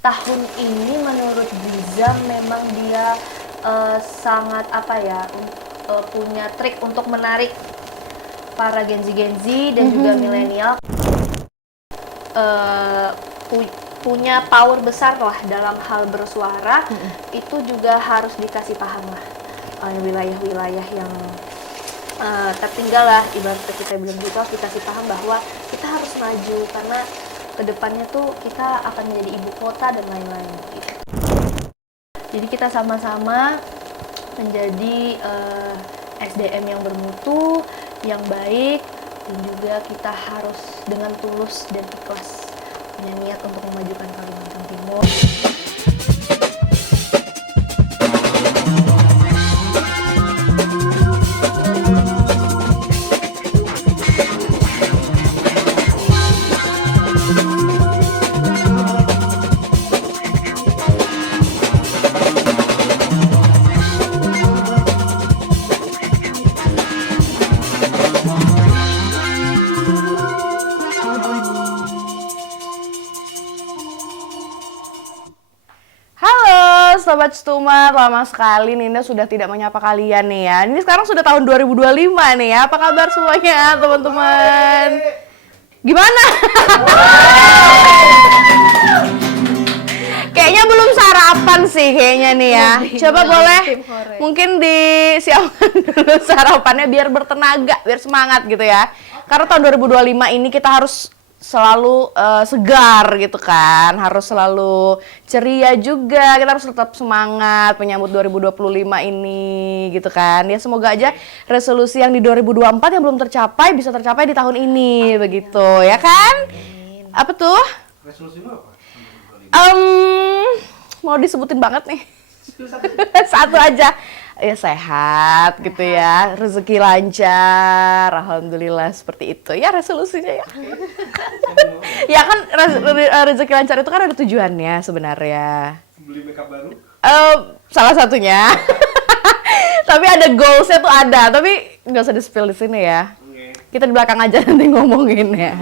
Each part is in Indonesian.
tahun ini menurut Briza memang dia sangat punya trik untuk menarik para Gen Z dan juga milenial, punya power besar lah dalam hal bersuara. Itu juga harus dikasih paham lah oleh wilayah-wilayah yang tertinggal lah, ibaratnya kita bilang gitu, harus dikasih paham bahwa kita harus maju karena kedepannya tuh kita akan menjadi ibu kota dan lain-lain gitu. Jadi kita sama-sama menjadi SDM yang bermutu, yang baik, dan juga kita harus dengan tulus dan ikhlas punya niat untuk memajukan Kalimantan Timur. Sobat Stumat, lama sekali Ninda sudah tidak menyapa kalian nih ya. Ini sekarang sudah tahun 2025 nih ya. Apa kabar semuanya teman-teman? Gimana? Kayaknya belum sarapan sih kayaknya nih ya. Coba boleh mungkin disiapkan dulu sarapannya biar bertenaga, biar semangat gitu ya. Karena tahun 2025 ini kita harus selalu segar gitu kan, harus selalu ceria juga, kita harus tetap semangat menyambut 2025 ini gitu kan. Ya semoga aja resolusi yang di 2024 yang belum tercapai bisa tercapai di tahun ini. Begitu ya kan? Apa tuh? Resolusi lu apa? Mau disebutin banget nih. Satu aja. Ya sehat gitu ya, rezeki lancar, alhamdulillah seperti itu ya resolusinya ya. Ya kan rezeki lancar itu kan ada tujuannya sebenarnya. Beli makeup baru? Salah satunya. Tapi ada goalsnya tuh ada, tapi nggak usah di-spill di sini ya. Kita di belakang aja nanti ngomongin ya.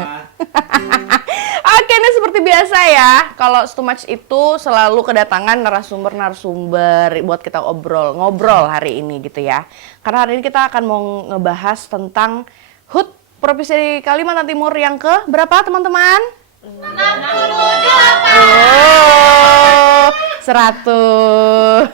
Oke, ini seperti biasa ya. Kalau Stumatch itu selalu kedatangan narasumber-narasumber buat kita ngobrol hari ini gitu ya. Karena hari ini kita akan mau ngebahas tentang HUT Provinsi Kalimantan Timur yang ke berapa teman-teman? 68. Oh, 100.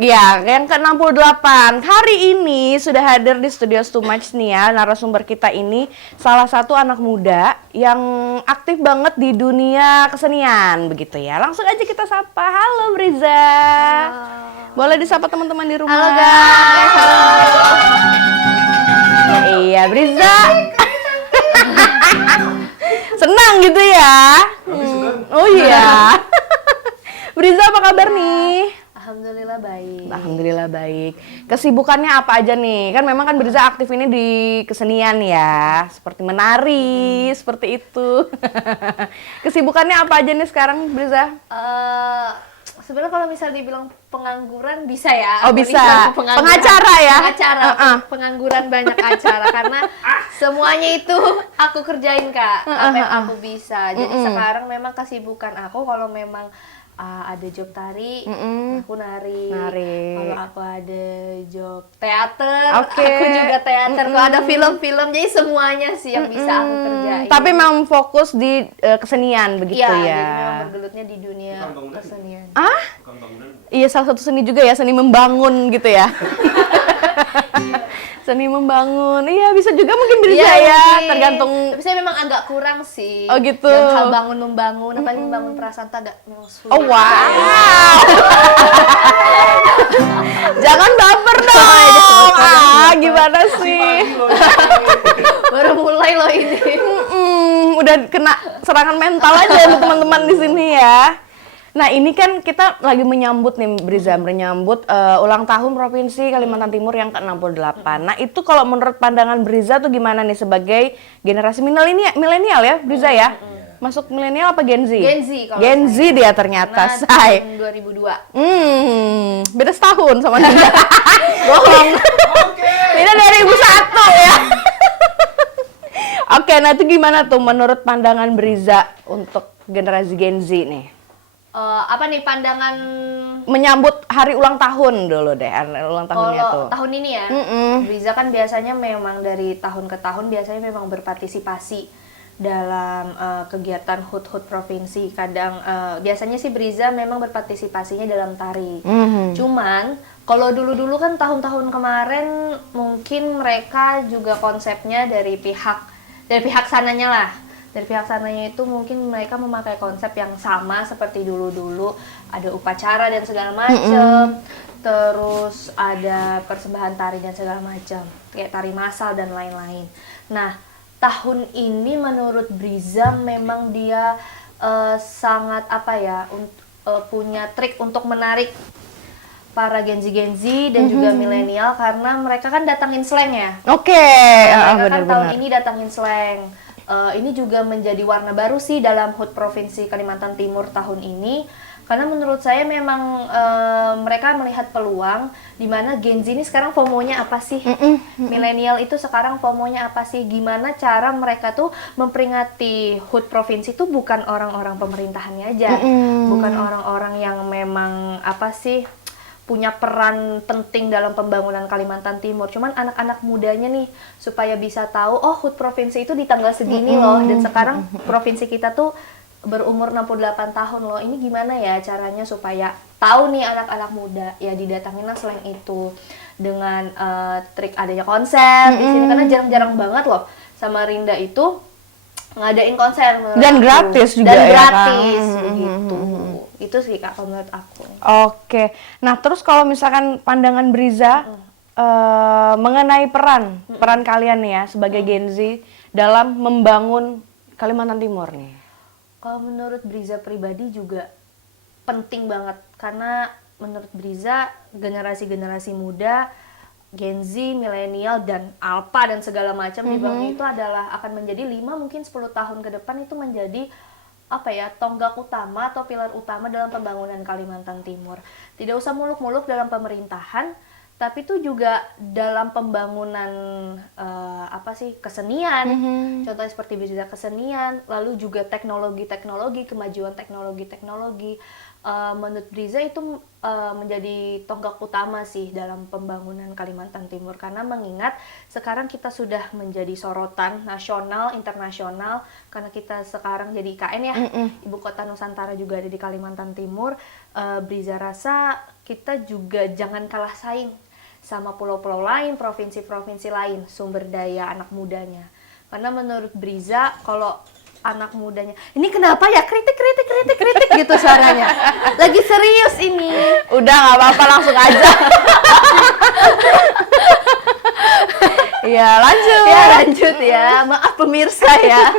Ya, yang ke-68. Hari ini sudah hadir di studio Stumatch nih ya, narasumber kita ini salah satu anak muda yang aktif banget di dunia kesenian begitu ya. Langsung aja kita sapa. Halo Briza. Halo. Boleh disapa teman-teman di rumah. Halo guys. Halo. Iya, Briza. Senang gitu ya. Oh iya. Briza apa kabar nih? Alhamdulillah baik. Alhamdulillah baik. Kesibukannya apa aja nih? Kan memang kan Briza aktif ini di kesenian ya, seperti menari, seperti itu. Kesibukannya apa aja nih sekarang Briza? Sebenarnya kalau misalnya dibilang pengangguran bisa ya. Oh bisa. Pengacara ya? Pengacara. Pengangguran banyak acara karena semuanya itu aku kerjain Kak. Apa yang aku bisa. Jadi sekarang memang kesibukan aku kalau memang ada job tari, aku nari. Kalau aku ada job teater, aku juga teater. Kalau ada film-film, jadi semuanya sih yang bisa aku kerjain. Tapi memang fokus di kesenian begitu ya? Iya, jadi memang bergelutnya di dunia kesenian. Iya, salah satu seni juga ya, seni membangun gitu ya. Seni membangun, iya bisa juga mungkin Briza ya, tergantung. Tapi saya memang agak kurang sih. Oh gitu. Dan hal membangun, apalagi membangun perasaan tuh agak sulit. Oh wow. Jangan baper dong. Gimana sih? Baru mulai loh ini. Udah kena serangan mental aja untuk teman-teman di sini ya. Nah ini kan kita lagi menyambut nih Briza, menyambut ulang tahun Provinsi Kalimantan Timur yang ke-68. Nah itu kalau menurut pandangan Briza tuh gimana nih sebagai generasi milenial ya Briza ya? Masuk milenial apa Gen Z? Gen Z kalau Gen Z dia ternyata, say. Tahun 2002. Beda setahun sama Ninda. Bohong. Ninda 2001 ya. Oke, nah itu gimana tuh menurut pandangan Briza untuk generasi Gen Z nih? Apa nih pandangan Menyambut hari ulang tahun dulu deh, hari ulang tahunnya kalau tuh. tahun ini ya? Briza kan biasanya memang dari tahun ke tahun biasanya memang berpartisipasi dalam kegiatan HUT-HUT provinsi. Kadang biasanya sih Briza memang berpartisipasinya dalam tari. Cuman kalau dulu-dulu kan tahun-tahun kemarin mungkin mereka juga konsepnya dari pihak sananya lah. Dari pihak sananya itu mungkin mereka memakai konsep yang sama seperti dulu-dulu, ada upacara dan segala macam, terus ada persembahan tari dan segala macam, kayak tari massal dan lain-lain. Nah, tahun ini menurut Briza memang dia sangat punya trik untuk menarik para Gen Z dan juga milenial, karena mereka kan datangin slang ya. Oke, Mereka kan tahun ini datangin slang. Ini juga menjadi warna baru sih dalam HUT Provinsi Kalimantan Timur tahun ini, karena menurut saya memang mereka melihat peluang di mana Gen Z ini sekarang FOMO-nya apa sih? Milenial itu sekarang FOMO-nya apa sih? Gimana cara mereka tuh memperingati HUT Provinsi itu bukan orang-orang pemerintahannya aja, bukan orang-orang yang memang punya peran penting dalam pembangunan Kalimantan Timur. Cuman anak-anak mudanya nih supaya bisa tahu, oh HUT provinsi itu di tanggal segini loh, dan sekarang provinsi kita tuh berumur 68 tahun loh. Ini gimana ya caranya supaya tahu nih anak-anak muda, ya didatangin slang itu dengan trik adanya konser di sini, karena jarang-jarang banget loh Samarinda itu ngadain konser dan aku. gratis juga dan ya gratis kan? begitu. Itu sih Kak kalau menurut aku. Oke, nah terus kalau misalkan pandangan Briza mengenai peran kalian nih ya sebagai Gen Z dalam membangun Kalimantan Timur nih. Kalau menurut Briza pribadi juga penting banget, karena menurut Briza generasi-generasi muda, Gen Z, milenial dan Alpha dan segala macam di bawahnya itu adalah akan menjadi 5 mungkin 10 tahun ke depan itu menjadi tonggak utama atau pilar utama dalam pembangunan Kalimantan Timur. Tidak usah muluk-muluk dalam pemerintahan, tapi itu juga dalam pembangunan kesenian. Contohnya seperti bisa kesenian, lalu juga teknologi-teknologi, kemajuan teknologi-teknologi. Menurut Briza itu menjadi tonggak utama sih dalam pembangunan Kalimantan Timur, karena mengingat sekarang kita sudah menjadi sorotan nasional, internasional, karena kita sekarang jadi IKN ya, Ibu Kota Nusantara juga ada di Kalimantan Timur. Briza rasa kita juga jangan kalah saing sama pulau-pulau lain, provinsi-provinsi lain, sumber daya anak mudanya. Karena menurut Briza, kalau anak mudanya, ini kenapa ya kritik gitu suaranya. Lagi serius ini. Udah nggak apa-apa, langsung aja. Ya lanjut ya. Maaf pemirsa ya.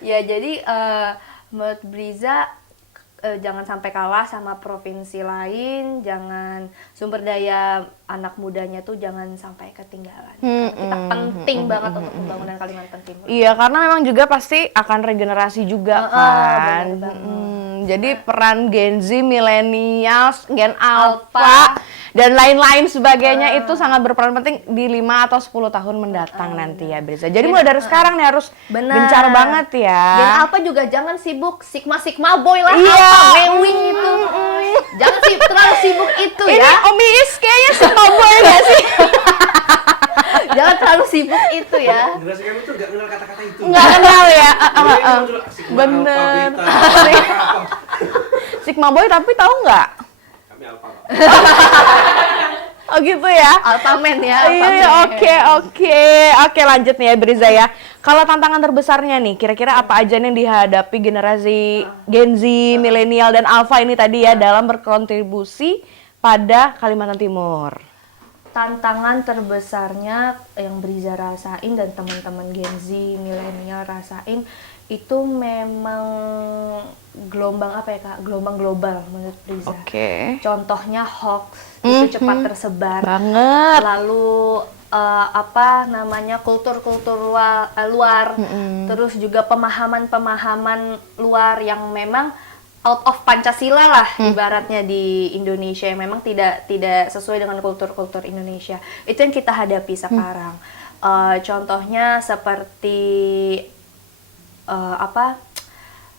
Ya jadi menurut Briza jangan sampai kalah sama provinsi lain, jangan sumber daya anak mudanya tuh jangan sampai ketinggalan. Karena kita penting banget untuk pembangunan Kalimantan Timur. Iya, karena memang juga pasti akan regenerasi juga kan. Jadi peran Gen Z, millennials, Gen Alpha dan lain-lain sebagainya itu sangat berperan penting di 5 atau 10 tahun mendatang nanti ya Briza. Jadi mulai dari sekarang nih harus gencar banget ya. Gen Alpha juga jangan sibuk Sigma boy lah, Iya. Alpha mewing itu. Jangan terlalu sibuk itu Ini ya. Om Iis kayaknya Sigma boy gak sih? Jangan terlalu sibuk itu ya. Generasi kami tuh nggak kenal kata-kata itu. Nggak kenal ya. Bener. Bener. Sigma boy tapi tahu nggak? Kami alpha. Pak. Oh gitu ya? Alphaman ya. Iya, oke, lanjut nih ya Briza ya. Kalau tantangan terbesarnya nih, kira-kira apa aja nih yang dihadapi generasi Gen Z, milenial dan Alpha ini tadi ya dalam berkontribusi pada Kalimantan Timur? Tantangan terbesarnya yang Briza rasain dan teman-teman Gen Z, milenial rasain itu memang gelombang gelombang global menurut Briza. Oke. Contohnya hoax itu cepat tersebar. Banget. Lalu kultur-kultur luar, terus juga pemahaman-pemahaman luar yang memang out of Pancasila lah ibaratnya di Indonesia, yang memang tidak sesuai dengan kultur-kultur Indonesia. Itu yang kita hadapi sekarang. Contohnya seperti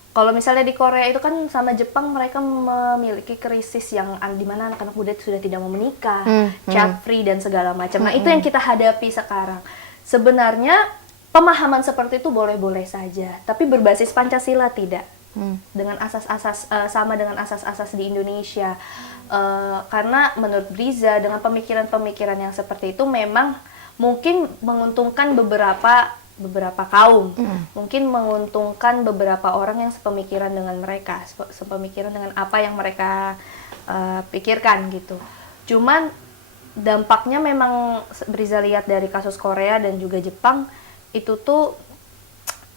Kalau misalnya di Korea itu kan sama Jepang mereka memiliki krisis yang di mana anak-anak muda itu sudah tidak mau menikah, child free dan segala macam. Nah, itu yang kita hadapi sekarang. Sebenarnya pemahaman seperti itu boleh-boleh saja, tapi berbasis Pancasila tidak. Dengan asas-asas sama dengan asas-asas di Indonesia. Karena menurut Briza dengan pemikiran-pemikiran yang seperti itu memang mungkin menguntungkan beberapa kaum, mungkin menguntungkan beberapa orang yang sepemikiran dengan mereka, sepemikiran dengan apa yang mereka pikirkan gitu. Cuman dampaknya memang Briza lihat dari kasus Korea dan juga Jepang itu tuh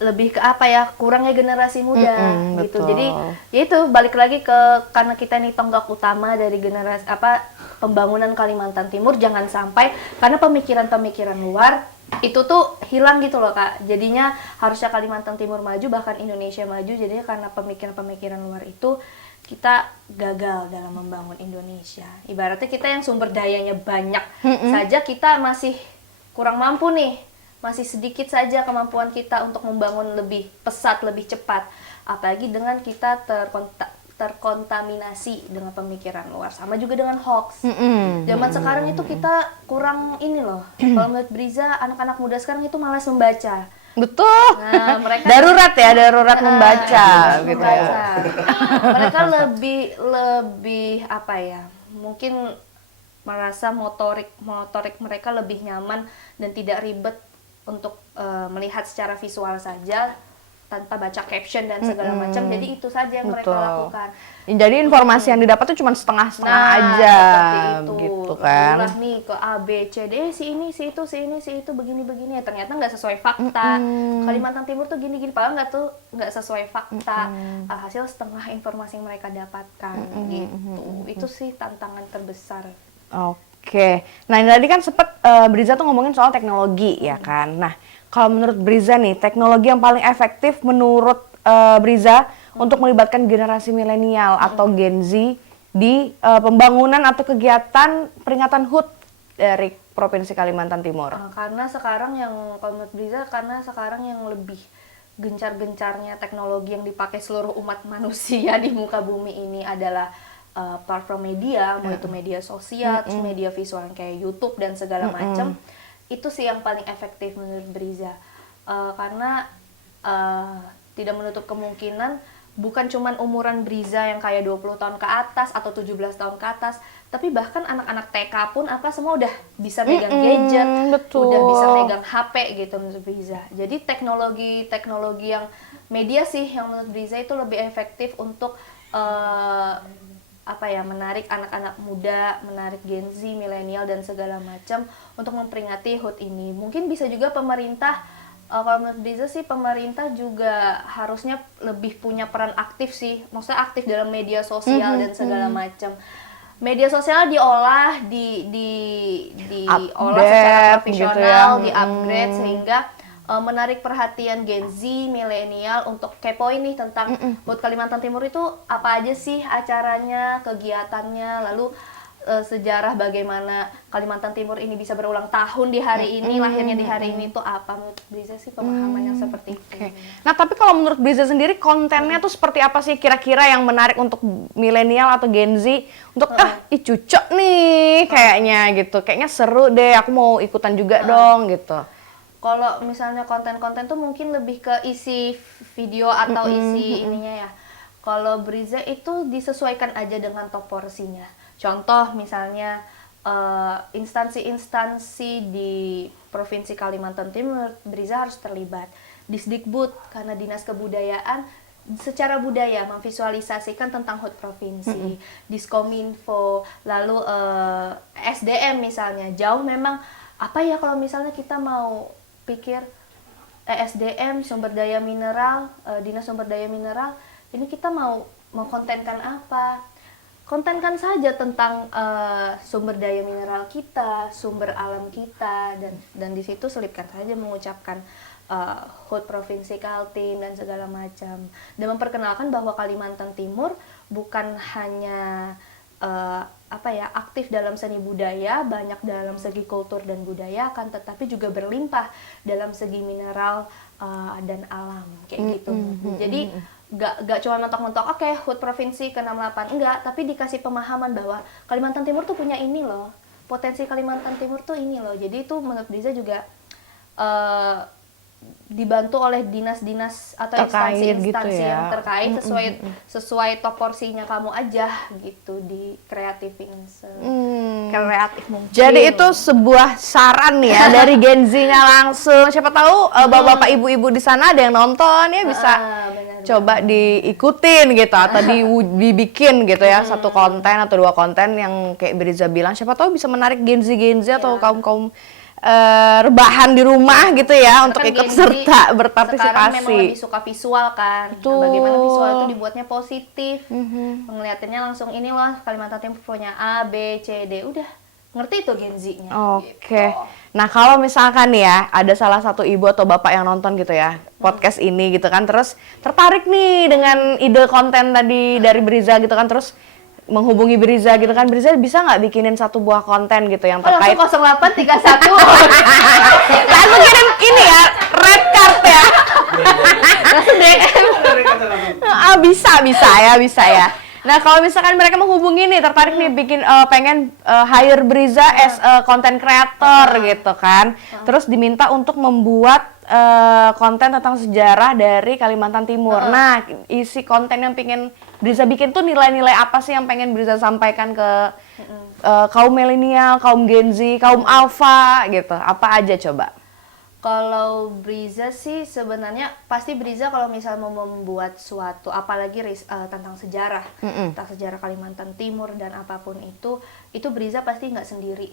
lebih ke apa ya, kurangnya generasi muda gitu. Betul. Jadi ya itu balik lagi ke karena kita nih tonggak utama dari generasi pembangunan Kalimantan Timur, jangan sampai karena pemikiran-pemikiran luar itu tuh hilang gitu loh Kak. Jadinya harusnya Kalimantan Timur maju, bahkan Indonesia maju, jadinya karena pemikiran-pemikiran luar itu kita gagal dalam membangun Indonesia. Ibaratnya kita yang sumber dayanya banyak saja kita masih kurang mampu nih. Masih sedikit saja kemampuan kita untuk membangun lebih pesat, lebih cepat. Apalagi dengan kita terkontaminasi dengan pemikiran luar, sama juga dengan hoax. Zaman sekarang itu kita kurang ini loh. Kalau menurut Briza, anak-anak muda sekarang itu malas membaca. Betul. Nah, mereka darurat membaca gitu ya. Mereka lebih apa ya? Mungkin merasa motorik mereka lebih nyaman dan tidak ribet untuk melihat secara visual saja tanpa baca caption dan segala macam. Jadi itu saja yang mereka lakukan. Jadi informasi yang didapat tuh cuma setengah-setengah aja itu. gitu kan. Ulah nih ke A, B, C, D, si ini, si itu, begini-begini. Ya, ternyata nggak sesuai fakta. Kalimantan Timur tuh gini-gini, padahal nggak sesuai fakta. Alhasil setengah informasi yang mereka dapatkan gitu. Itu sih tantangan terbesar. Oke. Nah, ini tadi kan sempat Briza tuh ngomongin soal teknologi ya kan. Nah, kalau menurut Briza nih, teknologi yang paling efektif menurut Briza untuk melibatkan generasi milenial atau Gen Z di pembangunan atau kegiatan peringatan HUT dari Provinsi Kalimantan Timur. Karena sekarang yang kalau menurut Briza, karena sekarang yang lebih gencar-gencarnya teknologi yang dipakai seluruh umat manusia di muka bumi ini adalah platform media, mau itu media sosial, terus media visual kayak YouTube dan segala macam. Itu sih yang paling efektif menurut Briza. Karena tidak menutup kemungkinan bukan cuman umuran Briza yang kayak 20 tahun ke atas atau 17 tahun ke atas, tapi bahkan anak-anak TK pun semua udah bisa megang gadget, udah bisa megang HP gitu menurut Briza. Jadi teknologi yang media sih yang menurut Briza itu lebih efektif untuk menarik anak-anak muda, menarik Gen Z, milenial dan segala macam untuk memperingati HUT ini. Mungkin bisa juga pemerintah, kalau menurut Briza sih pemerintah juga harusnya lebih punya peran aktif sih, maksudnya aktif dalam media sosial dan segala macam. Media sosial diolah, diolah secara profesional, gitu ya. Di-upgrade sehingga menarik perhatian Gen Z, milenial untuk kepoin nih tentang HUT Kalimantan Timur itu apa aja sih acaranya, kegiatannya, lalu sejarah bagaimana Kalimantan Timur ini bisa berulang tahun di hari ini, lahirnya di hari ini itu apa. Menurut Briza sih pemahaman yang seperti itu. Nah, tapi kalau menurut Briza sendiri kontennya tuh seperti apa sih kira-kira yang menarik untuk milenial atau Gen Z untuk cocok nih kayaknya gitu. Kayaknya seru deh, aku mau ikutan juga dong gitu. Kalau misalnya konten-konten tuh mungkin lebih ke isi video atau isi ininya ya. Kalau Briza itu disesuaikan aja dengan top porsinya. Contoh misalnya instansi-instansi di Provinsi Kalimantan Timur, Briza harus terlibat. Disdikbud, karena Dinas Kebudayaan secara budaya memvisualisasikan tentang HUT provinsi. Diskominfo, lalu SDM misalnya, jauh memang apa ya kalau misalnya kita mau pikir SDM, sumber daya mineral, Dinas Sumber Daya Mineral, ini kita mau kontenkan apa? Kontenkan saja tentang sumber daya mineral kita, sumber alam kita, dan di situ selipkan saja mengucapkan HUT Provinsi Kaltim dan segala macam, dan memperkenalkan bahwa Kalimantan Timur bukan hanya aktif dalam seni budaya, banyak dalam segi kultur dan budaya, akan tetapi juga berlimpah dalam segi mineral dan alam kayak gitu. Jadi nggak cuma mentok-mentok oke HUT provinsi ke 68 enggak, tapi dikasih pemahaman bahwa Kalimantan Timur tuh punya ini loh, potensi Kalimantan Timur tuh ini loh. Jadi itu menurut Briza juga dibantu oleh dinas-dinas atau Terkait instansi-instansi gitu ya. yang terkait sesuai top porsinya kamu aja gitu di kreatifin kreatif mungkin. Jadi itu sebuah saran nih ya dari Gen Z-nya langsung. Siapa tahu bapak-bapak ibu-ibu di sana ada yang nonton ya bisa benar. coba diikutin gitu atau dibikin gitu ya satu konten atau 2 konten yang kayak Briza bilang. Siapa tahu bisa menarik Gen Z atau kaum rebahan di rumah gitu ya untuk ikut Gen Z serta sekarang memang berpartisipasi. lebih suka visual kan. Betul. Nah, bagaimana visual itu dibuatnya positif. Ngeliatinnya langsung ini loh Kalimantan Timur punya A, B, C, D. Udah ngerti itu Gen Z-nya. Oke. Gitu. Nah, kalau misalkan nih ya, ada salah satu ibu atau bapak yang nonton gitu ya, podcast ini gitu kan, terus tertarik nih dengan ide konten tadi dari Briza gitu kan, terus menghubungi Briza gitu kan, Briza bisa nggak bikinin satu buah konten gitu yang terkait Langsung 0831. langsung kirim ini ya, red card ya. Langsung DM. Bisa ya. Nah, kalau misalkan mereka menghubungi nih, tertarik nih bikin pengen hire Briza as content creator gitu kan. Terus diminta untuk membuat konten tentang sejarah dari Kalimantan Timur. Nah, isi konten yang pengen Briza bikin tuh nilai-nilai apa sih yang pengen Briza sampaikan ke kaum milenial, kaum Gen Z, kaum Alpha gitu. Apa aja coba? Kalau Briza sih sebenarnya pasti Briza kalau misal mau membuat suatu apalagi tentang sejarah, tentang sejarah Kalimantan Timur dan apapun itu Briza pasti nggak sendiri.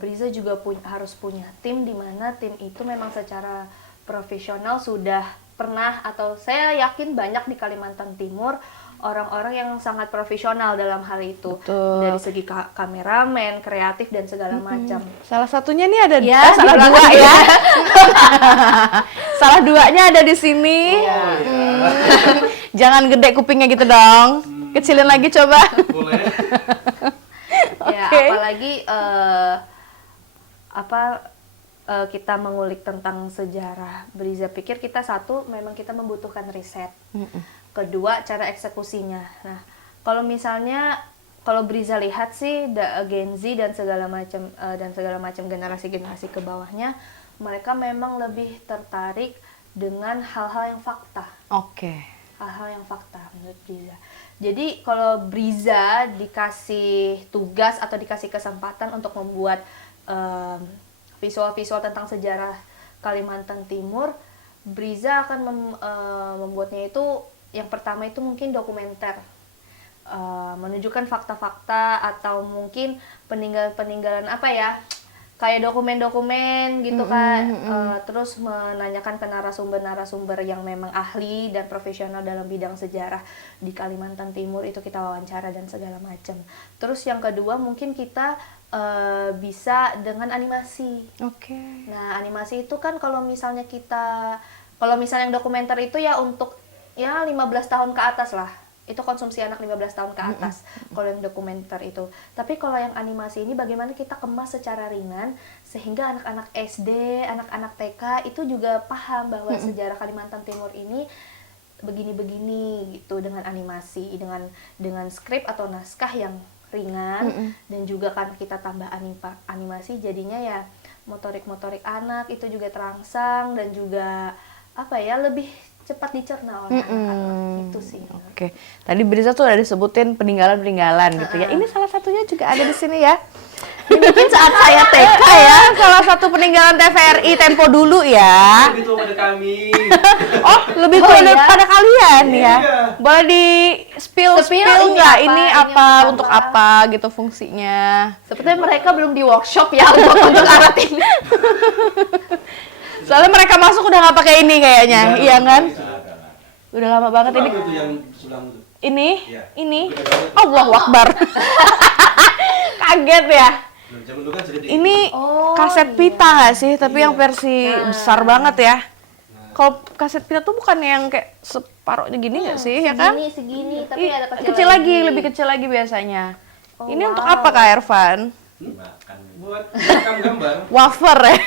Briza juga harus punya tim di mana tim itu memang secara profesional sudah pernah atau saya yakin banyak di Kalimantan Timur orang-orang yang sangat profesional dalam hal itu. Betul. Dari segi kameramen, kreatif dan segala macam. Salah satunya nih ada Ya, salah di 2 belakang ya. Salah 2-nya ada di sini. Jangan gede kupingnya gitu dong. Kecilin lagi coba. Boleh. Ya, Oke. apalagi kita mengulik tentang sejarah. Briza pikir kita satu memang kita membutuhkan riset. Kedua, cara eksekusinya. Nah, kalau Briza lihat sih Gen Z dan segala macam generasi-generasi ke bawahnya, mereka memang lebih tertarik dengan hal-hal yang fakta. Oke. Hal-hal yang fakta menurut Briza. Jadi kalau Briza dikasih tugas atau dikasih kesempatan untuk membuat visual-visual tentang sejarah Kalimantan Timur, Briza akan membuatnya itu yang pertama itu mungkin dokumenter, menunjukkan fakta-fakta atau mungkin peninggalan apa ya, kayak dokumen-dokumen gitu kan, terus menanyakan ke narasumber-narasumber yang memang ahli dan profesional dalam bidang sejarah di Kalimantan Timur, itu kita wawancara dan segala macam. Terus yang kedua mungkin kita bisa dengan animasi. Oke. Nah, animasi itu kan kalau misalnya yang dokumenter itu ya untuk ya 15 tahun ke atas lah. Itu konsumsi anak 15 tahun ke atas kalau yang dokumenter itu. Tapi kalau yang animasi ini bagaimana kita kemas secara ringan sehingga anak-anak SD, anak-anak TK itu juga paham bahwa sejarah Kalimantan Timur ini begini-begini gitu dengan animasi, dengan skrip atau naskah yang ringan dan juga kan kita tambah animasi jadinya ya motorik anak itu juga terangsang dan juga lebih cepat dicerna oleh anak-anak itu sih. Oke. Tadi Briza tuh udah disebutin peninggalan gitu ya. Ini salah satunya juga ada di sini ya. Ini mungkin saat saya TK ya, salah satu peninggalan TVRI Tempo dulu ya. Lebih tua pada kami. Oh, lebih tua iya? daripada kalian ya. Iya. Boleh di spill Spill ini nggak? apa, Ini ini apa, untuk apa? apa gitu fungsinya? Sepertinya mereka belum di workshop ya untuk alat ini. Soalnya mereka masuk udah nggak pakai ini kayaknya, iya kan? Udah lama banget ini. Itu yang sebelahmu tuh. Ini, Iya. ini. Allahu Akbar. Kaget ya. Zaman dulu kan sering Ini kaset pita nggak sih? Tapi yang versi besar banget ya. Kalau kaset pita tuh bukan yang kayak separuhnya gini nggak sih, ya kan? Segini, tapi ada Kecil lagi, lebih kecil lagi biasanya. Ini untuk apa Kak Ervan? buat rekam gambar. Wafer ya?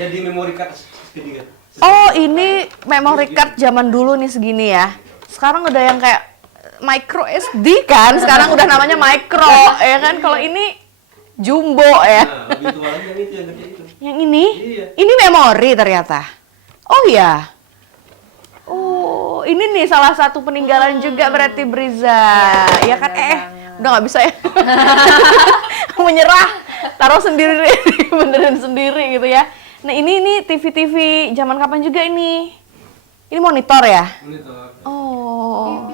Jadi memori card segini kan. Oh, ini memory card zaman dulu nih segini ya. Sekarang udah yang kayak micro SD kan. Sekarang udah namanya micro ya kan. Kalau ini jumbo ya. Nah, lebih tua lagi yang itu yang gede itu. Yang ini? Iya. Ini memori ternyata. Oh ya. Oh, ini nih salah satu peninggalan juga berarti Briza. Ya kan? Udah nggak bisa ya. Menyerah. Taruh sendiri, benerin sendiri gitu ya. Nah, ini TV-TV zaman kapan juga ini? Ini monitor ya? Monitor. Oh.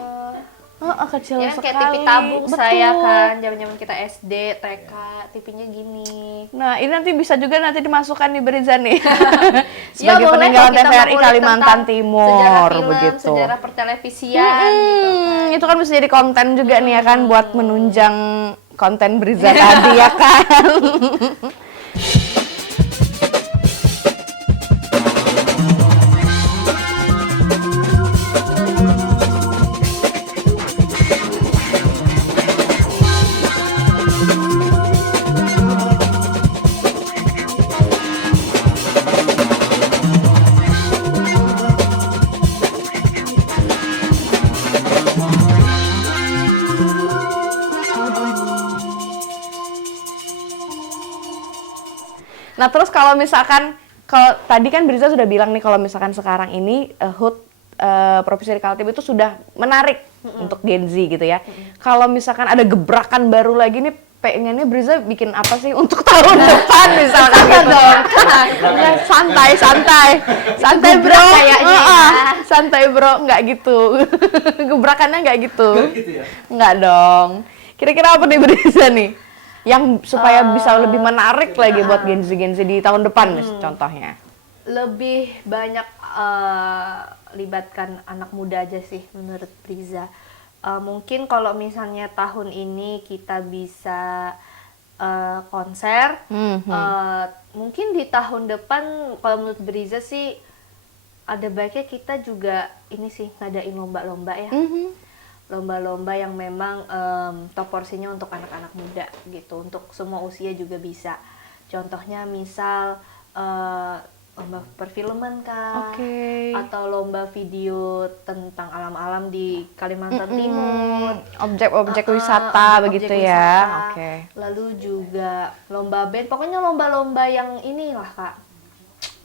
Kecil Ya kan sekali. kayak TV tabung saya Betul. kan, zaman-zaman kita SD, TK, TV-nya gini. Nah, ini nanti bisa juga nanti dimasukkan di Briza nih. Ya, Sebagai boleh peninggalan kalau kita TVRI mau Kalimantan tentang Timur sejarah film, begitu. sejarah pertelevisian gitu kan. Itu kan bisa jadi konten juga nih ya kan buat menunjang konten Briza tadi ya kan. Nah, terus kalau misalkan kalau tadi kan Briza sudah bilang nih kalau misalkan sekarang ini HUT Provinsi Kaltim itu sudah menarik untuk Gen Z gitu ya. Kalau misalkan ada gebrakan baru lagi nih pengennya Briza bikin apa sih untuk tahun depan misalkan gitu. Santai bro kayaknya ya. Santai bro, nggak gitu. Gebrakannya nggak gitu. Gitu ya. Nggak dong. Kira-kira apa nih Briza nih yang supaya bisa lebih menarik lagi buat Gen Z di tahun depan contohnya? Lebih banyak libatkan anak muda aja sih menurut Briza. Mungkin kalau misalnya tahun ini kita bisa konser, mungkin di tahun depan kalau menurut Briza sih ada baiknya kita juga ini sih ngadain lomba-lomba ya. Lomba-lomba yang memang top porsinya untuk anak-anak muda gitu, untuk semua usia juga bisa. Contohnya misal lomba perfilman kah, atau lomba video tentang alam-alam di Kalimantan Timur, Objek-objek wisata begitu objek ya. wisata. Oke. Lalu juga lomba band, pokoknya lomba-lomba yang inilah Kak,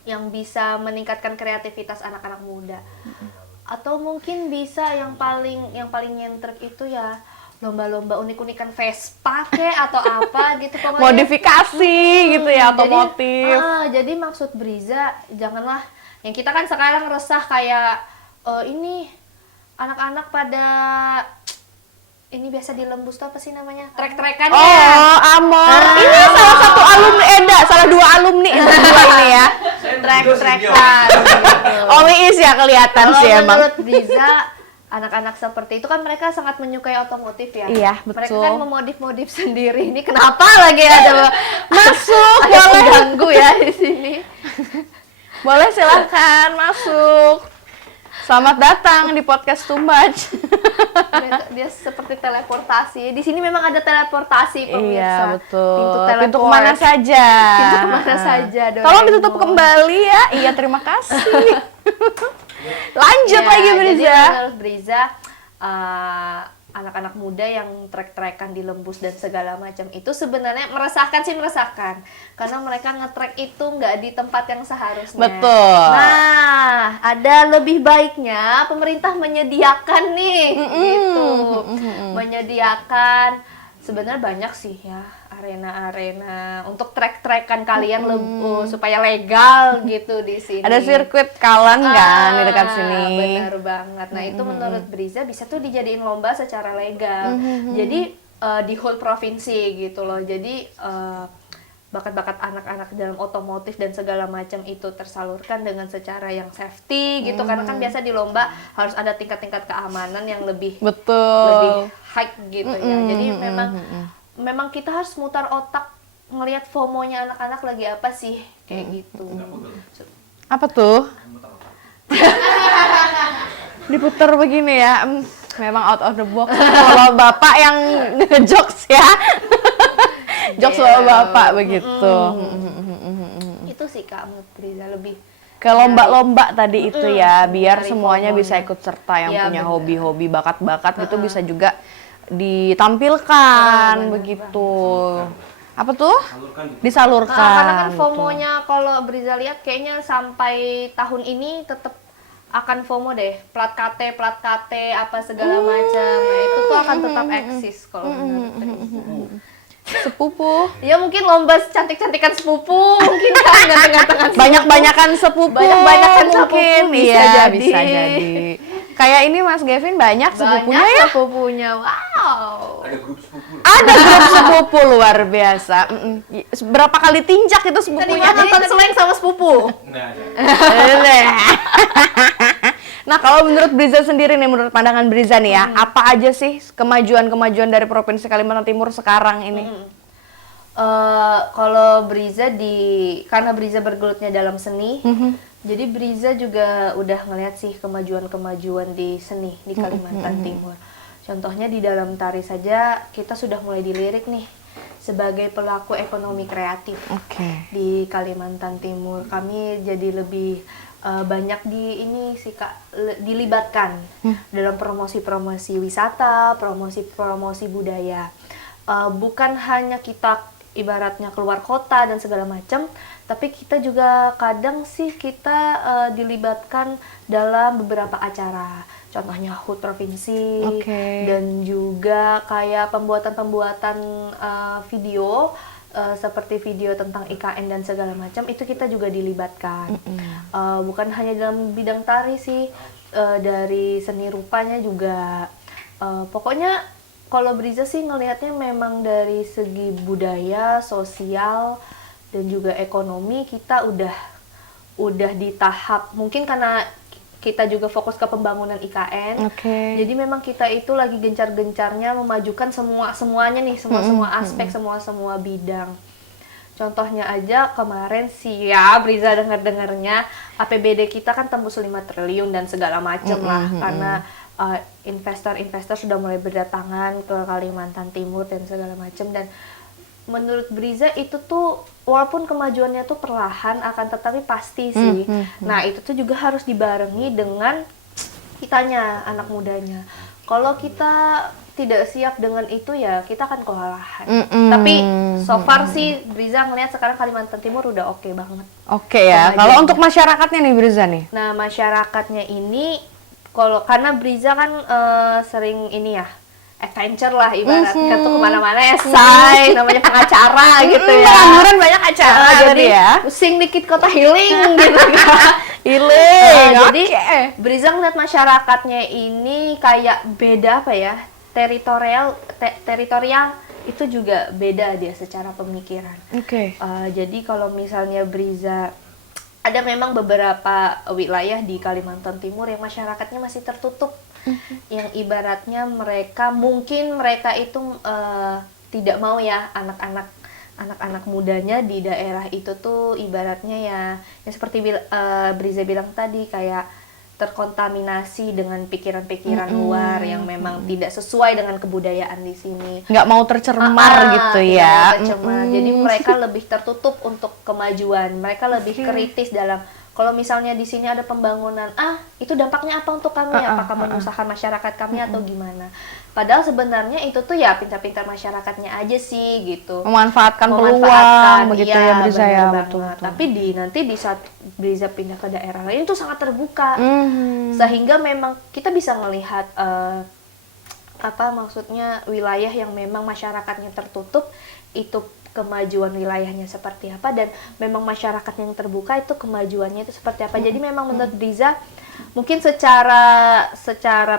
yang bisa meningkatkan kreativitas anak-anak muda. Atau mungkin bisa yang paling nyentrek itu ya lomba-lomba unik-unikan Vespa atau apa gitu pokoknya. Modifikasi gitu ya, otomotif. Jadi maksud Briza janganlah yang kita kan sekarang resah kayak ini anak-anak pada ini biasa di Lembus tuh apa sih namanya? Trek-trekannya. Oh, Amor. Ini salah satu alumni salah dua alumni dua ini ya. Trek-trekan gitu. Oh, Iis ya kelihatan Kalau sih emang. menurut Briza, anak-anak seperti itu kan mereka sangat menyukai otomotif ya. Iya, Mereka betul. kan memodif-modif sendiri. Ini kenapa lagi ada Masuk, ada boleh. pengganggu ya di sini. Boleh silahkan masuk. Selamat datang di podcast Too Much. Dia seperti teleportasi. Di sini memang ada teleportasi pemirsa. Iya, betul. Pintu Pintu teleport. kemana saja. Pintu kemana saja. Tolong Doraemon. ditutup kembali ya. Iya, terima kasih. Lanjut Ya, lagi jadi Briza. menurut Briza, anak-anak muda yang trek-trekan di Lembus dan segala macam itu sebenarnya meresahkan, karena mereka ngetrek itu nggak di tempat yang seharusnya. Betul. Nah, ada lebih baiknya pemerintah menyediakan nih, gitu, menyediakan. Sebenarnya banyak sih ya arena-arena untuk trek-trekan kalian supaya legal gitu di sini. Ada sirkuit Kalan kan di dekat sini. Benar banget. Nah, itu menurut Briza bisa tuh dijadiin lomba secara legal. Jadi di whole provinsi gitu loh. Jadi bakat-bakat anak-anak dalam otomotif dan segala macam itu tersalurkan dengan secara yang safety gitu. Karena kan biasa di lomba harus ada tingkat-tingkat keamanan yang lebih Betul. high gitu ya. Jadi memang kita harus mutar otak ngelihat FOMO-nya anak-anak lagi apa sih kayak gitu. Apa tuh? Diputer begini ya. Memang out of the box. Kalau bapak yang ngejokes ya. Jokes bapak begitu. Itu sih Kak menurut Briza lebih Ke lomba-lomba tadi itu ya, biar cari semuanya bisa FOMO-nya. ikut serta yang Iya, punya bener. hobi-hobi, bakat-bakat gitu bisa juga ditampilkan bener begitu. Apa tuh? Salurkan gitu. Disalurkan. Karena kan betul. FOMO-nya kalau Briza lihat kayaknya sampai tahun ini tetap akan FOMO deh, plat KT apa segala macam. Nah, itu tuh akan tetap eksis kalau menurut Briza. Sepupu. Ya mungkin lomba cantik-cantikan sepupu, mungkin kan ganteng-gantengan Banyak-banyakan sepupu. Banyak-banyakan sepupu mungkin. bisa Iya, jadi. bisa jadi. Kayak ini Mas Gavin banyak sepupunya banyak ya. sepupunya. Wow. Ada grup sepupu. Ada grup sepupu luar biasa. Berapa kali tinjak itu Tadi sepupunya? mau nonton slang sama sepupu. Nah, ada. Nah, kalau menurut Briza sendiri nih, menurut pandangan Briza nih ya, apa aja sih kemajuan-kemajuan dari Provinsi Kalimantan Timur sekarang ini? Kalau Briza karena Briza bergelutnya dalam seni, jadi Briza juga udah ngeliat sih kemajuan-kemajuan di seni di Kalimantan Timur. Contohnya di dalam tari saja kita sudah mulai dilirik nih sebagai pelaku ekonomi kreatif. Oke. Di Kalimantan Timur kami jadi lebih banyak dilibatkan dalam promosi-promosi wisata, promosi-promosi budaya. Bukan hanya kita ibaratnya keluar kota dan segala macam, tapi kita juga kadang sih kita dilibatkan dalam beberapa acara. Contohnya HUT provinsi dan juga kayak pembuatan-pembuatan video seperti video tentang IKN dan segala macam, itu kita juga dilibatkan. Bukan hanya dalam bidang tari sih, dari seni rupanya juga. Pokoknya kalau Briza sih ngelihatnya memang dari segi budaya, sosial, dan juga ekonomi kita udah di tahap, mungkin karena kita juga fokus ke pembangunan IKN. Jadi memang kita itu lagi gencar-gencarnya memajukan semuanya nih, semua aspek, semua bidang. Contohnya aja kemarin sih ya Briza dengar-dengarnya APBD kita kan tembus 5 triliun dan segala macem lah, karena investor-investor sudah mulai berdatangan ke Kalimantan Timur dan segala macam. Dan menurut Briza itu tuh walaupun kemajuannya tuh perlahan akan tetapi pasti sih. Nah, itu tuh juga harus dibarengi dengan kitanya, anak mudanya. Kalau kita tidak siap dengan itu ya kita akan kewalahan. Tapi so far sih Briza ngelihat sekarang Kalimantan Timur udah oke banget. Oke ya. Kalau untuk masyarakatnya nih Briza nih. Nah, masyarakatnya ini karena Briza kan sering ini ya, adventure lah ibaratnya tuh kemana-mana esai, namanya pengacara gitu ya. Pengangguran banyak acara jadi ya. pusing dikit kota healing gitu kan. Healing. Jadi Briza ngeliat masyarakatnya ini kayak beda apa ya, teritorial itu juga beda dia secara pemikiran. Jadi kalau misalnya Briza ada memang beberapa wilayah di Kalimantan Timur yang masyarakatnya masih tertutup, yang ibaratnya mereka itu tidak mau ya anak-anak mudanya di daerah itu tuh ibaratnya ya seperti Briza bilang tadi, kayak terkontaminasi dengan pikiran-pikiran luar yang memang tidak sesuai dengan kebudayaan di sini. Nggak mau tercemar gitu ya. Jadi mereka lebih tertutup untuk kemajuan. Mereka lebih kritis dalam kalau misalnya di sini ada pembangunan, itu dampaknya apa untuk kami? Apakah menyusahkan masyarakat kami atau gimana? Padahal sebenarnya itu tuh ya pintar-pintar masyarakatnya aja sih gitu. Memanfaatkan peluang begitu ya Briza ya. Betul. Tapi nanti di saat Briza pindah ke daerah lain itu sangat terbuka. Sehingga memang kita bisa melihat maksudnya wilayah yang memang masyarakatnya tertutup itu kemajuan wilayahnya seperti apa, dan memang masyarakat yang terbuka itu kemajuannya itu seperti apa. Jadi memang menurut Briza mungkin secara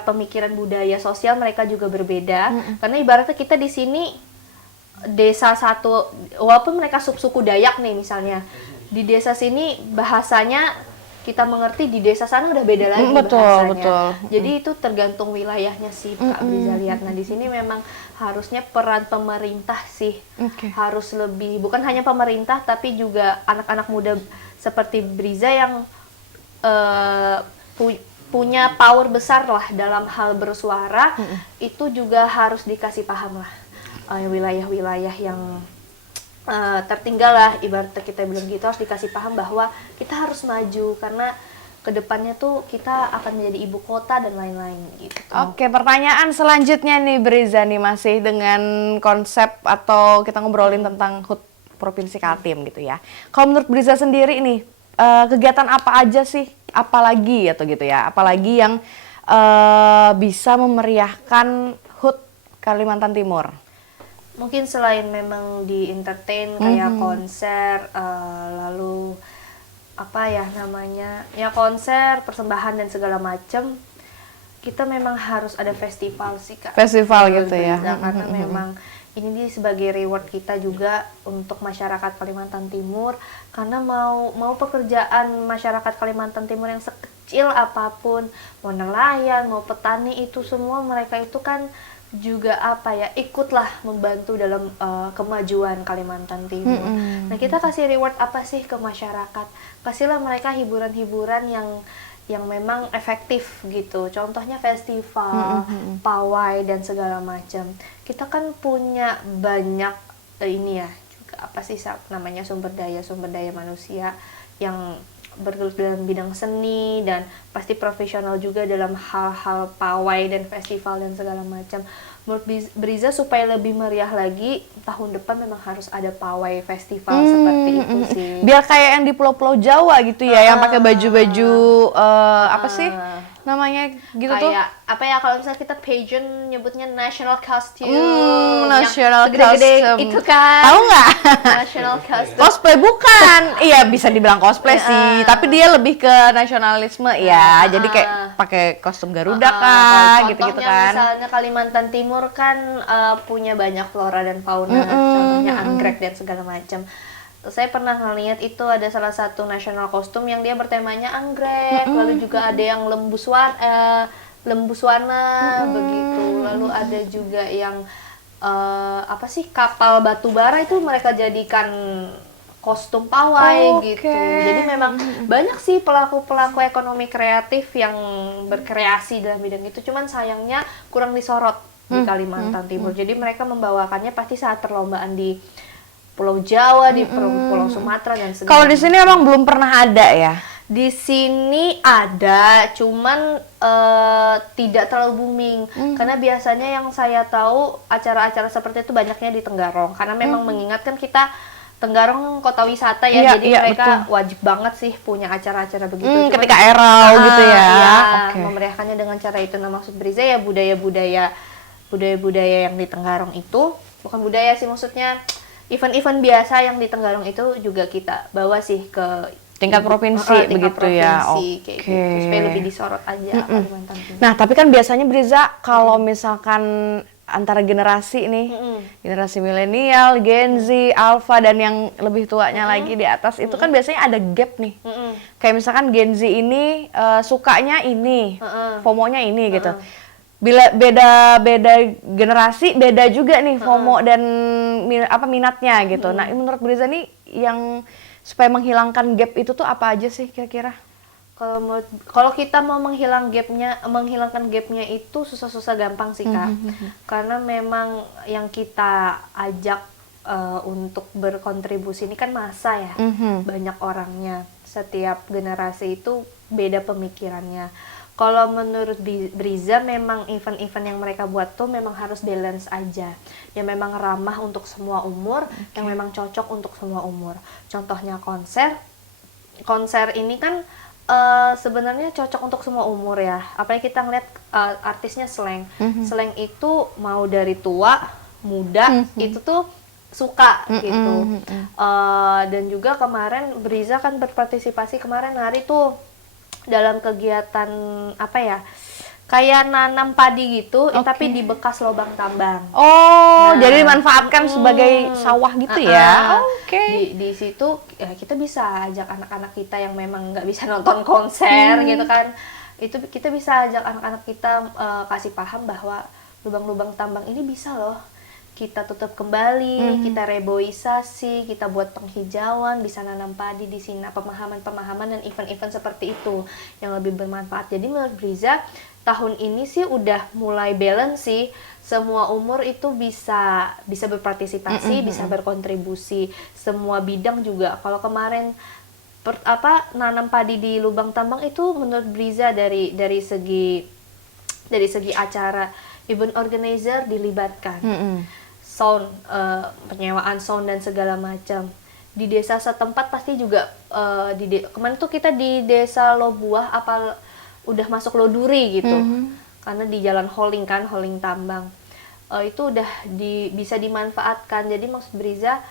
pemikiran budaya sosial mereka juga berbeda, karena ibaratnya kita di sini desa satu, walaupun mereka suku Dayak nih misalnya, di desa sini bahasanya kita mengerti, di desa sana udah beda lagi bahasanya. Jadi itu tergantung wilayahnya sih Kak Briza lihat. Nah, di sini memang harusnya peran pemerintah sih harus lebih, bukan hanya pemerintah tapi juga anak-anak muda seperti Briza yang punya power besar lah dalam hal bersuara, itu juga harus dikasih paham lah wilayah-wilayah yang tertinggal lah, ibarat kita bilang gitu, harus dikasih paham bahwa kita harus maju karena kedepannya tuh kita akan menjadi ibu kota dan lain-lain gitu. Oke, pertanyaan selanjutnya nih Briza nih, masih dengan konsep atau kita ngobrolin tentang HUT Provinsi Kaltim gitu ya. Kalau menurut Briza sendiri nih, kegiatan apa aja sih, apalagi atau gitu ya, apalagi yang bisa memeriahkan HUT Kalimantan Timur? Mungkin selain memang di entertain kayak konser, lalu apa ya namanya, ya konser, persembahan dan segala macam, kita memang harus ada festival sih Kak. Festival gitu ya. Karena memang ini sebagai reward kita juga untuk masyarakat Kalimantan Timur, karena mau pekerjaan masyarakat Kalimantan Timur yang sekecil apapun, mau nelayan, mau petani, itu semua mereka itu kan juga apa ya, ikutlah membantu dalam kemajuan Kalimantan Timur. Nah, kita kasih reward apa sih ke masyarakat? Kasihlah mereka hiburan-hiburan yang memang efektif gitu. Contohnya festival, pawai dan segala macam. Kita kan punya banyak ini ya, juga apa sih namanya, sumber daya manusia yang bergelut dalam bidang seni dan pasti profesional juga dalam hal-hal pawai dan festival dan segala macam. Menurut Briza, supaya lebih meriah lagi, tahun depan memang harus ada pawai festival seperti itu sih. Biar kayak yang di pulau-pulau Jawa gitu ya, yang pakai baju-baju apa sih namanya gitu tuh? Kayak apa ya, kalau misalnya kita pageant nyebutnya national costume. National yang gede-gede costume. itu kan. Tahu nggak? National costume. Cosplay bukan? Iya, bisa dibilang cosplay sih, tapi dia lebih ke nasionalisme ya. Jadi kayak pakai kostum Garuda kah, gitu-gitu kan. Misalnya Kalimantan Timur kan punya banyak flora dan fauna, contohnya anggrek dan segala macam. Saya pernah ngeliat itu ada salah satu national kostum yang dia bertemanya anggrek, lalu juga ada yang lembu swana begitu, lalu ada juga yang apa sih, kapal batu bara, itu mereka jadikan kostum pawai gitu. Jadi memang banyak sih pelaku-pelaku ekonomi kreatif yang berkreasi dalam bidang itu, cuman sayangnya kurang disorot di Kalimantan Timur. Jadi mereka membawakannya pasti saat perlombaan di Pulau Jawa, di Pulau Sumatera dan sebagainya. Kalau di sini emang belum pernah ada ya? Di sini ada, cuman tidak terlalu booming. Karena biasanya yang saya tahu acara-acara seperti itu banyaknya di Tenggarong. Karena memang mengingatkan kita Tenggarong kota wisata ya, jadi mereka wajib banget sih punya acara-acara begitu. Ketika erau gitu ya. Memeriahkannya dengan cara itu. Nah, maksud Briza ya budaya-budaya yang di Tenggarong itu, bukan budaya sih, maksudnya event-event biasa yang di Tenggarong itu juga kita bawa sih ke tingkat provinsi begitu ya. Oke. Gitu, supaya lebih disorot aja Kalimantan Timur. Nah, tapi kan biasanya Briza kalau misalkan antara generasi nih, generasi milenial, Gen Z, Alpha dan yang lebih tuanya lagi di atas itu kan biasanya ada gap nih. Kayak misalkan Gen Z ini sukanya ini, FOMO-nya ini gitu. Bila beda generasi, beda juga nih FOMO dan minatnya gitu. Nah, menurut Briza nih yang supaya menghilangkan gap itu tuh apa aja sih kira-kira? Kalau kita mau menghilangkan gapnya itu susah-susah gampang sih Kak. Karena memang yang kita ajak untuk berkontribusi ini kan massa ya, banyak orangnya. Setiap generasi itu beda pemikirannya. Kalau menurut Briza, memang event-event yang mereka buat tuh memang harus balance aja. Yang memang ramah untuk semua umur, yang memang cocok untuk semua umur. Contohnya konser. Konser ini kan sebenarnya cocok untuk semua umur ya. Apalagi kita ngeliat artisnya Slank. Slank itu mau dari tua, muda, itu tuh suka gitu. Dan juga kemarin Briza kan berpartisipasi kemarin hari tuh dalam kegiatan apa ya, kayak nanam padi gitu, tapi di bekas lubang tambang. Jadi dimanfaatkan sebagai sawah gitu ya. Di situ ya kita bisa ajak anak-anak kita yang memang nggak bisa nonton konser gitu kan, itu kita bisa ajak anak-anak kita kasih paham bahwa lubang-lubang tambang ini bisa loh kita tutup kembali, kita reboisasi, kita buat penghijauan, bisa nanam padi di sini, pemahaman-pemahaman dan event-event seperti itu yang lebih bermanfaat. Jadi menurut Briza, tahun ini sih udah mulai balance sih, semua umur itu bisa berpartisipasi, bisa berkontribusi, semua bidang juga. Kalau kemarin nanam padi di lubang tambang itu menurut Briza dari segi acara, event organizer dilibatkan, sound, penyewaan sound dan segala macam. Di desa setempat pasti juga kemarin tuh kita di desa Lobuah udah masuk Loduri gitu, karena di jalan Holing tambang, itu udah bisa dimanfaatkan. Jadi maksud Briza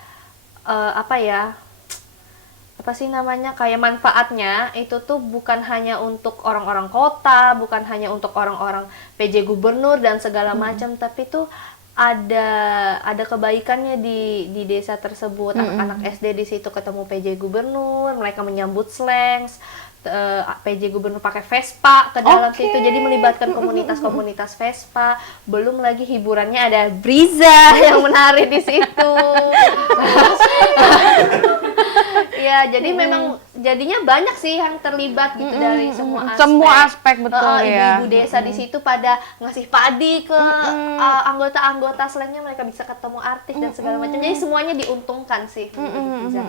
apa sih namanya, kayak manfaatnya itu tuh bukan hanya untuk orang-orang kota, bukan hanya untuk orang-orang PJ gubernur dan segala macam, tapi tuh ada kebaikannya di desa tersebut. Anak-anak SD di situ ketemu PJ gubernur, mereka menyambut slangs, PJ gubernur pakai Vespa ke dalam situ, jadi melibatkan komunitas-komunitas Vespa. Belum lagi hiburannya ada Briza yang menari di situ. Ya, jadi memang jadinya banyak sih yang terlibat gitu dari semua aspek. Betul ya. Ibu-ibu desa di situ pada ngasih padi ke anggota-anggota slangnya, mereka bisa ketemu artis dan segala macam. Jadi semuanya diuntungkan sih menurut Briza.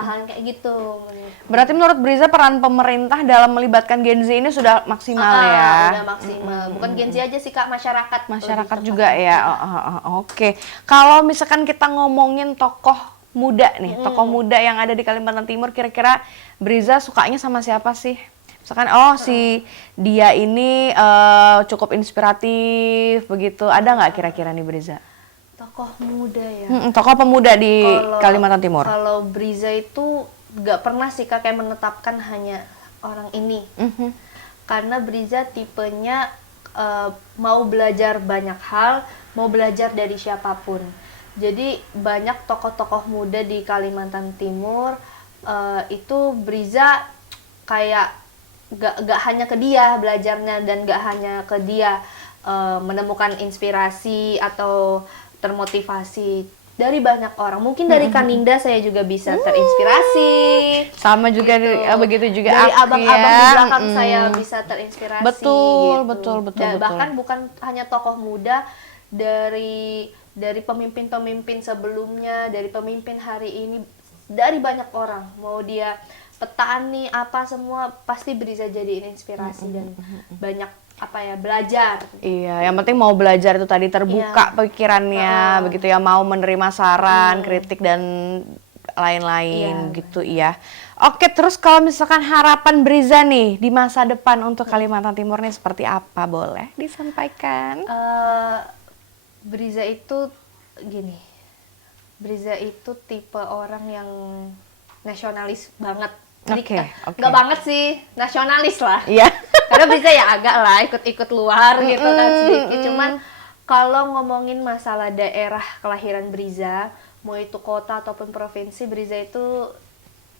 Hal kayak gitu. Berarti menurut Briza peran pemerintah dalam melibatkan Gen Z ini sudah maksimal ya? Udah maksimal. Bukan Gen Z aja sih Kak, masyarakat juga ya. Oke. Kalau misalkan kita ngomongin tokoh muda nih, tokoh muda yang ada di Kalimantan Timur, kira-kira Briza sukanya sama siapa sih? Misalkan si dia ini cukup inspiratif begitu, ada nggak kira-kira nih Briza? Tokoh muda ya. Tokoh pemuda di Kalimantan Timur. Kalau Briza itu nggak pernah sih Kak kayak menetapkan hanya orang ini. Karena Briza tipenya mau belajar banyak hal, mau belajar dari siapapun. Jadi banyak tokoh-tokoh muda di Kalimantan Timur itu Briza kayak gak hanya ke dia belajarnya, dan gak hanya ke dia menemukan inspirasi atau termotivasi dari banyak orang. Mungkin dari Kaninda saya juga bisa terinspirasi. Sama juga gitu. Begitu juga dari aku abang-abang ya. di belakang saya bisa terinspirasi. Betul. Dan bahkan bukan hanya tokoh muda, dari pemimpin-pemimpin sebelumnya, dari pemimpin hari ini, dari banyak orang, mau dia petani apa semua, pasti Briza jadiin inspirasi dan banyak belajar. Iya, yang penting mau belajar itu tadi, terbuka pikirannya, begitu ya, mau menerima saran, kritik dan lain-lain gitu ya. Oke, terus kalau misalkan harapan Briza nih di masa depan untuk Kalimantan Timur nih seperti apa, boleh disampaikan? Briza itu gini, Briza itu tipe orang yang nasionalis banget. Oke. Nggak banget sih, nasionalis lah. Iya. Karena Briza ya agak lah ikut-ikut luar gitu kan sedikit. Cuman kalau ngomongin masalah daerah kelahiran Briza, mau itu kota ataupun provinsi, Briza itu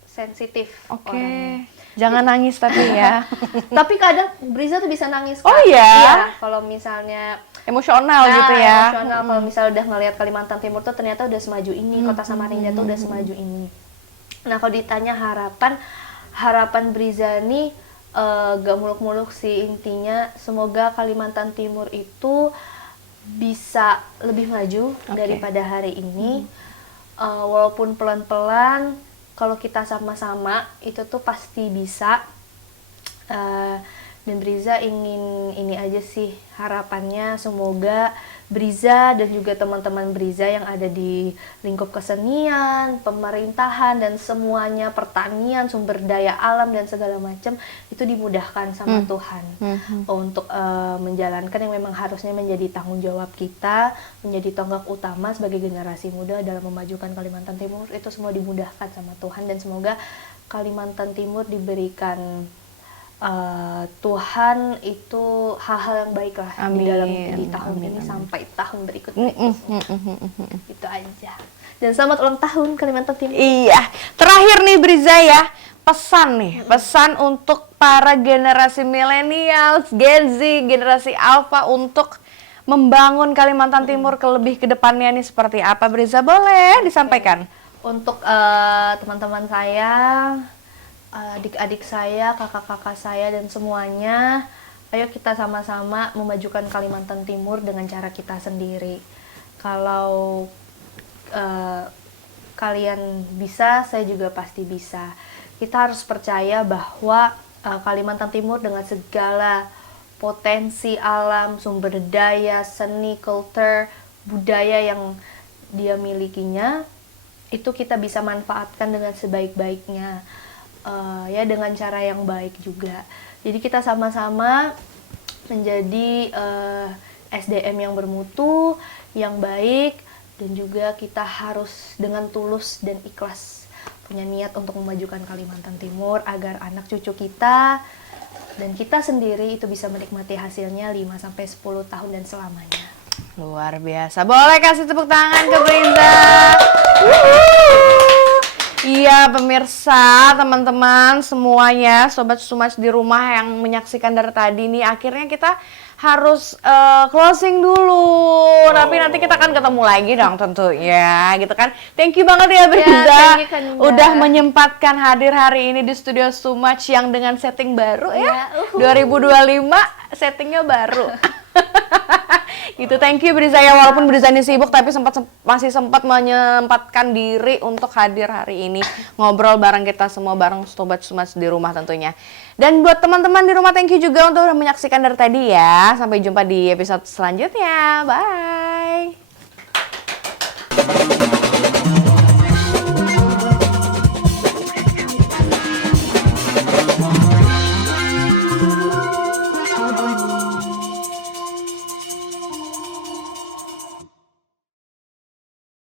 sensitif. Oke. Jangan nangis tapi ya. Tapi kadang Briza tuh bisa nangis. Oh iya? Iya, kalau misalnya emosional gitu ya. Emosional kalau misalnya udah ngelihat Kalimantan Timur tuh ternyata udah semaju ini, kota Samarinda tuh udah semaju ini. Nah, kalau ditanya harapan Briza nih gak muluk-muluk sih, intinya semoga Kalimantan Timur itu bisa lebih maju daripada hari ini. Walaupun pelan-pelan, kalau kita sama-sama itu tuh pasti bisa. Dan Briza ingin ini aja sih harapannya, semoga Briza dan juga teman-teman Briza yang ada di lingkup kesenian, pemerintahan dan semuanya, pertanian, sumber daya alam dan segala macam itu dimudahkan sama Tuhan untuk menjalankan yang memang harusnya menjadi tanggung jawab kita, menjadi tonggak utama sebagai generasi muda dalam memajukan Kalimantan Timur. Itu semua dimudahkan sama Tuhan, dan semoga Kalimantan Timur diberikan Tuhan itu hal-hal yang baik lah di tahun ini sampai tahun berikutnya. Itu aja. Dan selamat ulang tahun Kalimantan Timur. Iya. Terakhir nih Briza ya, pesan untuk para generasi milenial, Gen Z, generasi Alpha untuk membangun Kalimantan Timur lebih ke depannya nih seperti apa, Briza, boleh disampaikan? Untuk teman-teman saya, adik-adik saya, kakak-kakak saya dan semuanya, ayo kita sama-sama memajukan Kalimantan Timur dengan cara kita sendiri. Kalau kalian bisa, saya juga pasti bisa. Kita harus percaya bahwa Kalimantan Timur dengan segala potensi alam, sumber daya, seni, culture, budaya yang dia milikinya, itu kita bisa manfaatkan dengan sebaik-baiknya, ya dengan cara yang baik juga. Jadi kita sama-sama menjadi SDM yang bermutu, yang baik, dan juga kita harus dengan tulus dan ikhlas punya niat untuk memajukan Kalimantan Timur agar anak cucu kita dan kita sendiri itu bisa menikmati hasilnya 5-10 tahun dan selamanya. Luar biasa. Boleh kasih tepuk tangan ke Priza. Iya pemirsa, teman-teman semuanya, Sobat Sumach di rumah yang menyaksikan dari tadi nih, akhirnya kita harus closing dulu. Tapi nanti kita akan ketemu lagi dong tentunya, gitu kan. Thank you banget ya Priza, udah menyempatkan hadir hari ini di studio Sumach yang dengan setting baru ya. 2025 settingnya baru. Gitu, thank you Briza ya, walaupun Briza ini sibuk tapi masih sempat menyempatkan diri untuk hadir hari ini ngobrol bareng kita semua, bareng Sobat Sumach di rumah tentunya. Dan buat teman-teman di rumah, thank you juga untuk udah menyaksikan dari tadi ya. Sampai jumpa di episode selanjutnya, bye.